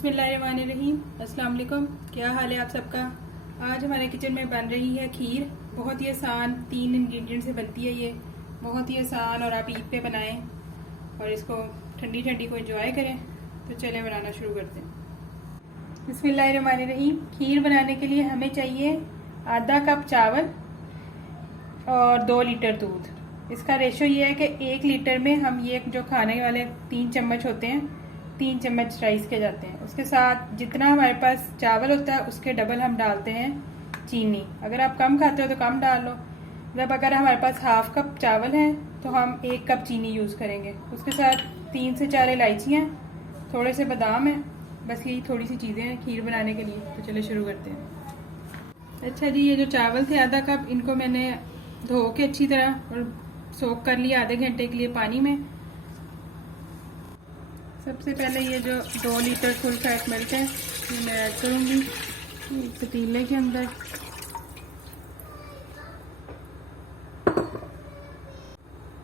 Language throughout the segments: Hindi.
बिस्मिल्लाहिर्रहमानिर्रहीम। अस्सलाम वालेकुम। क्या हाल है आप सबका। आज हमारे किचन में बन रही है खीर। बहुत ही आसान 3 इंग्रेडिएंट से बनती है ये, बहुत ही आसान, और आप ईद पे बनाएं और इसको ठंडी ठंडी को एंजॉय करें। तो चलें बनाना शुरू करते हैं। बिस्मिल्लाहिर्रहमानिर्रहीम। खीर बनाने के लिए हमें चाहिए आधा कप चावल और 2 लीटर दूध। इसका रेशो ये है कि 1 लीटर में हम ये जो खाने वाले 3 चम्मच होते हैं, 3 चम्मच राइस के जाते हैं। उसके साथ जितना हमारे पास चावल होता है उसके डबल हम डालते हैं चीनी। अगर आप कम खाते हो तो कम डाल लो। जब अगर हमारे पास हाफ कप चावल है तो हम 1 कप चीनी यूज़ करेंगे। उसके साथ 3 से 4 इलायचियाँ, थोड़े से बादाम हैं। बस यही थोड़ी सी चीज़ें हैं खीर बनाने के लिए। तो चलिए शुरू करते हैं। अच्छा जी, ये जो चावल थे आधा कप, इनको मैंने धो के अच्छी तरह और सोक कर लिया आधे घंटे के लिए पानी में। सबसे पहले ये जो 2 लीटर फुल फैट मिल्क है ये मैं ऐड करूँगी पतीले के अंदर।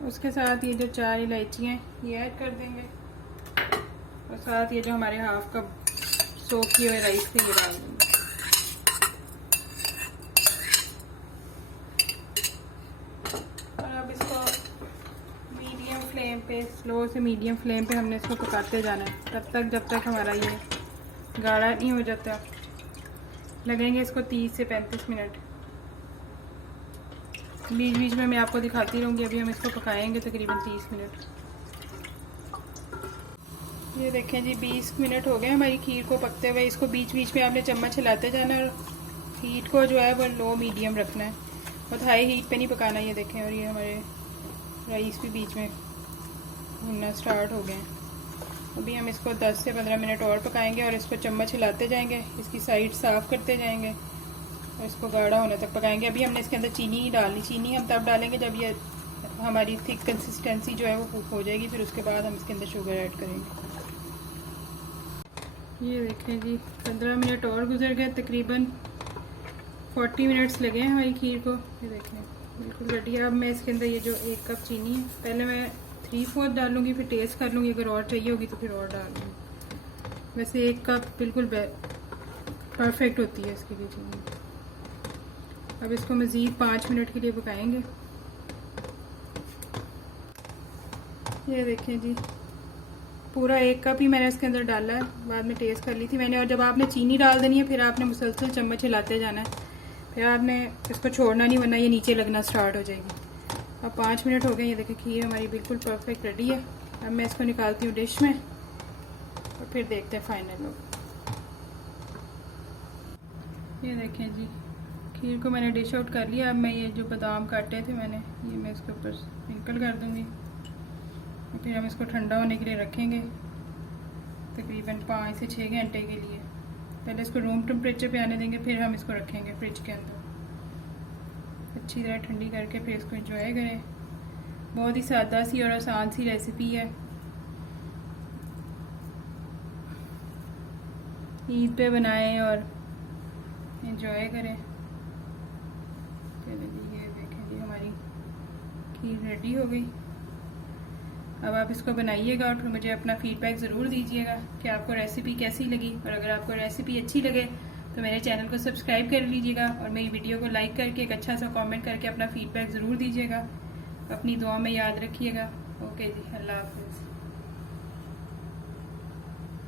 उसके साथ ये जो 4 इलायचियाँ हैं ये ऐड कर देंगे, और साथ ये जो हमारे हाफ कप सोक किए हुए राइस थे ये डाल देंगे। और अब इसको मीडियम फ्लेम पे, स्लो से मीडियम फ्लेम पे हमने इसको पकाते जाना है तब तक जब तक हमारा ये गाढ़ा नहीं हो जाता। लगेंगे इसको 30 से 35 मिनट। बीच बीच में मैं आपको दिखाती रहूँगी। अभी हम इसको पकाएंगे तकरीबन 30 मिनट। ये देखें जी, 20 मिनट हो गए हमारी खीर को पकते हुए। इसको बीच बीच में आपने चम्मच हिलाते जाना है और हीट को जो है वो लो मीडियम रखना है, बहुत हाई हीट पे नहीं पकाना। ये देखें, और ये हमारे राइस भी बीच में भुनना स्टार्ट हो गए हैं। अभी हम इसको 10 से 15 मिनट और पकाएंगे और इसको चम्मच हिलाते जाएंगे, इसकी साइड साफ़ करते जाएंगे और इसको गाढ़ा होने तक पकाएंगे। अभी हमने इसके अंदर चीनी ही डालनी। चीनी हम तब डालेंगे जब ये हमारी थिक कंसिस्टेंसी जो है वो हो जाएगी, फिर उसके बाद हम इसके अंदर शुगर ऐड करेंगे। ये देखें जी, 15 मिनट और गुजर गए, तकरीबन 40 मिनट्स लगे हैं हमारी खीर को। ये देखें बिल्कुल रेडी है। अब मैं इसके अंदर ये जो 1 कप चीनी है, पहले मैं 3/4 डालूंगी, फिर टेस्ट कर लूँगी, अगर और चाहिए होगी तो फिर और डाल लूँगी। वैसे 1 कप बिल्कुल परफेक्ट होती है इसके लिए चीनी। अब इसको मज़ीद 5 मिनट के लिए पकाएंगे। ये देखें जी, पूरा 1 कप ही मैंने इसके अंदर डाला है, बाद में टेस्ट कर ली थी मैंने। और जब आपने चीनी डाल देनी है फिर आपने मुसलसल चम्मच हिलाते जाना है, फिर आपने इसको छोड़ना नहीं वरना ये नीचे लगना स्टार्ट हो जाएगी। अब 5 मिनट हो गए। ये देखिए खीर हमारी बिल्कुल परफेक्ट रेडी है। अब मैं इसको निकालती हूँ डिश में और फिर देखते हैं फाइनल लुक। ये देखें जी, खीर को मैंने डिश आउट कर लिया। अब मैं ये जो बादाम काटे थे मैंने, ये मैं इसके ऊपर स्प्रिंकल कर दूँगी। फिर हम इसको ठंडा होने के लिए रखेंगे तकरीबन 5 से 6 घंटे के लिए। पहले इसको रूम टेम्परेचर पे आने देंगे, फिर हम इसको रखेंगे फ्रिज के अंदर अच्छी तरह ठंडी करके, फिर इसको एंजॉय करें। बहुत ही सादा सी और आसान सी रेसिपी है। ईद पे बनाएं और एंजॉय करें। चलिए जी, ये देखें जी हमारी खीर रेडी हो गई। अब आप इसको बनाइएगा और फिर मुझे अपना फीडबैक ज़रूर दीजिएगा कि आपको रेसिपी कैसी लगी। और अगर आपको रेसिपी अच्छी लगे तो मेरे चैनल को सब्सक्राइब कर लीजिएगा और मेरी वीडियो को लाइक करके एक अच्छा सा कमेंट करके अपना फीडबैक ज़रूर दीजिएगा। अपनी दुआ में याद रखिएगा। ओके जी, अल्लाह हाफ़िज़।